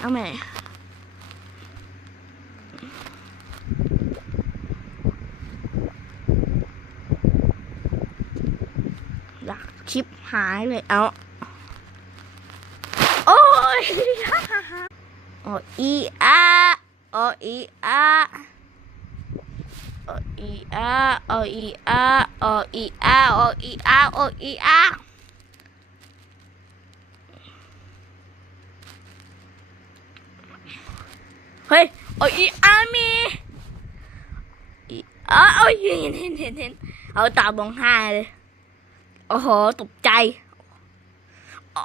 เอาใหม่อยากชิปหายเลยเอาโอ้ยโออีอาโออีอาโออีอาโออีอาโออีอาโออีอาโออีอา เฮ้ยโออีอามีอีอาโอ้ยเห็นเห็นเห็นเห็นเอาตาบองห้าเลยโอ้โหตกใจโอ้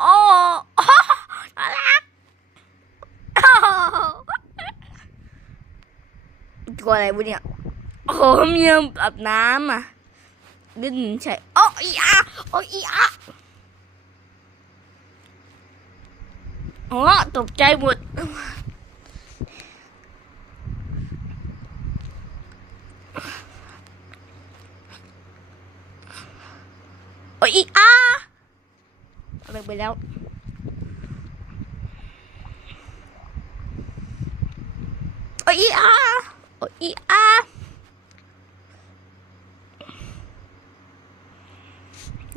โอ้น่ารักตัวอะไรวะเนี่ยโอ้โหมีอาบน้ำอะดิ้นใช่โอ้อีอาโอ้อีอาโอ้ตกใจหมด อ้อีอาอะไรไปแล้ว โอ้ยอาโอ้ยอา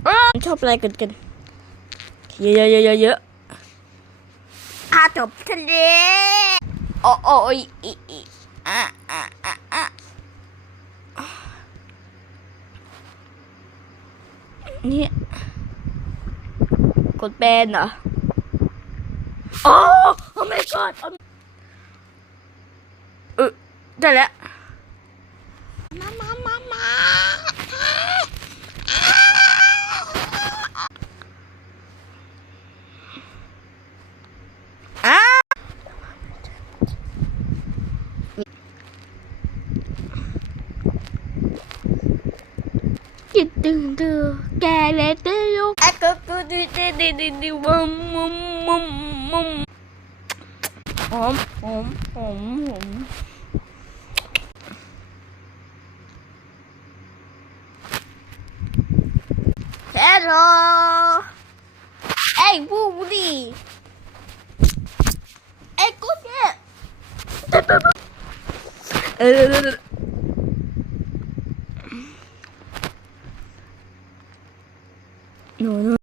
อ้าวชอบอะไรกันกัน เยอะเยอะเยอะเยอะอาจบทะเลโอ้โอ้ยอีอีอ่ะอ่ะอ่ะ นี่ กดแบนเหรอโอ้ oh my god เออได้แล้วมามามามา thì đừng được cà lệ tê luôn à có có đi tê đi đi đi bum bum bum bum. Ổm ổm ổm ổm Hello Ê bu đi. Ê cút nha. No, no.